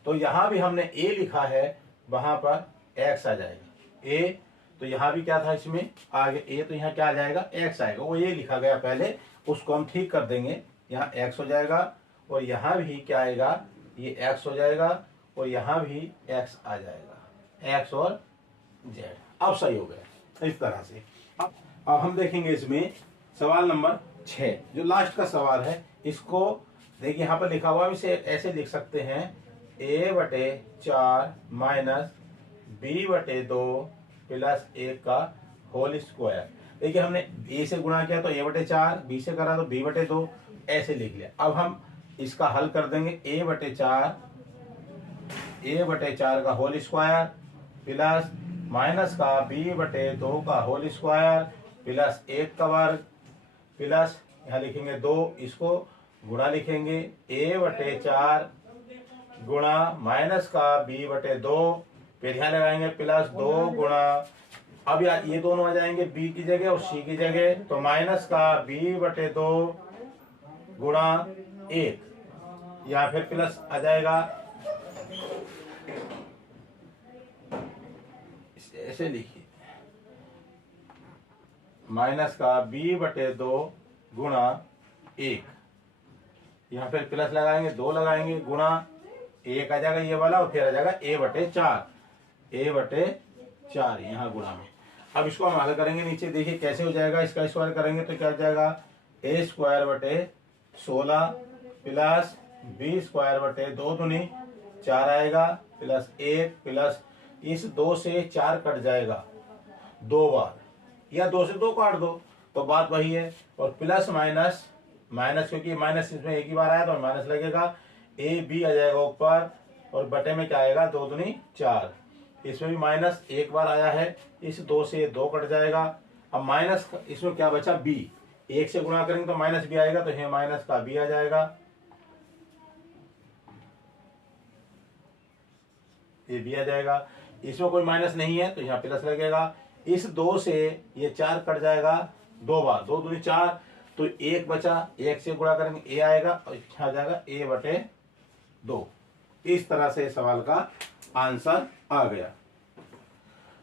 तो यहाँ भी हमने a लिखा है, वहां पर x आ जाएगा a। तो यहाँ भी क्या था, इसमें आगे a, तो यहाँ क्या आ जाएगा, x आएगा। वो a लिखा गया पहले, उसको हम ठीक कर देंगे, यहाँ x हो जाएगा और यहाँ भी क्या आएगा, ये x हो जाएगा और यहाँ भी x आ जाएगा, x और z। अब सही हो गया इस तरह से। अब हम देखेंगे इसमें सवाल नंबर 6, जो लास्ट का सवाल है। इसको देखिए यहाँ पर लिखा हुआ, इसे ऐसे लिख सकते हैं, a/4 माइनस b/2 प्लस 1 का होल स्क्वायर। देखिए हमने a से गुणा किया तो a/4, b से करा तो b/2, ऐसे लिख लिया। अब हम इसका हल कर देंगे, a/4 का होल स्क्वायर प्लस माइनस का b/2 का होल स्क्वायर प्लस 1 का वर्ग प्लस यहाँ लिखेंगे 2, इसको गुणा लिखेंगे, a/4 गुणा माइनस का b/2, फिर यहाँ लगाएंगे प्लस 2 गुणा, अब यार ये दोनों आ जाएंगे b की जगह और c की जगह, तो माइनस का b/2 गुणा 1, या फिर प्लस आ जाएगा, ऐसे लिखिए, माइनस का b/2 गुणा 1, यहाँ फिर प्लस लगाएंगे, 2 लगाएंगे, गुणा 1 आ जाएगा ये वाला, और फिर आ जाएगा a/4 यहाँ गुणा में। अब इसको हम हल करेंगे, नीचे देखिए कैसे हो जाएगा, इसका स्क्वायर करेंगे तो क्या हो जाएगा, a² 16 प्लस b² 2 दूनी 4 आएगा प्लस 1 प्लस इस 2 से 4 कट जाएगा 2 बार, या 2 से 2 काट दो तो बात वही है, और प्लस माइनस माइनस, क्योंकि माइनस इसमें एक ही बार आया तो माइनस लगेगा, a b आ जाएगा ऊपर और बटे में क्या आएगा, 2 दूनी 4, इसमें भी माइनस एक बार आया है, इस 2 से 2 कट जाएगा। अब माइनस इसमें क्या बचा, b, 1 से गुणा करेंगे तो माइनस b आएगा, तो यहाँ माइनस का b आ जाएगा, ये b आ जाएगा। इसमें कोई माइनस नहीं है तो यहाँ प्लस लगेगा, इस 2 से ये 4 कट जाएगा 2 बार, 2 दूनी 4, तो 1 बचा, 1 से गुणा करेंगे a आएगा और यहाँ आ जाएगा a/2। इस तरह से सवाल का आंसर आ गया।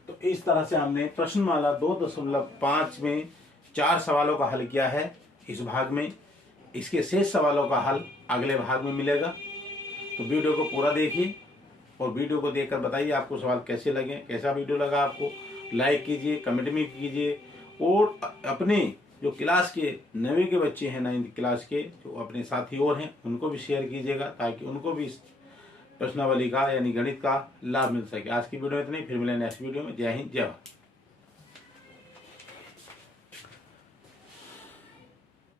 तो इस तरह से हमने प्रश्नमाला 2.5 में 4 सवालों का हल किया है इस भाग में। इसके शेष सवालों का हल अगले भाग में मिलेगा। तो वीडियो को पूरा देखिए और वीडियो को देखकर बताइए आपको सवाल कैसे लगे, कैसा वीडियो लगा आपको। लाइक कीजिए, कमेंट में कीजिए, और अपने जो क्लास के 9वीं के बच्चे हैं, 9th क्लास के जो अपने साथी और हैं, उनको भी शेयर कीजिएगा ताकि उनको भी प्रश्नावली का यानी गणित का लाभ मिल सके। आज की वीडियो में इतना ही, फिर मिलेंगे नेक्स्ट वीडियो में। जय हिंद, जय भारत।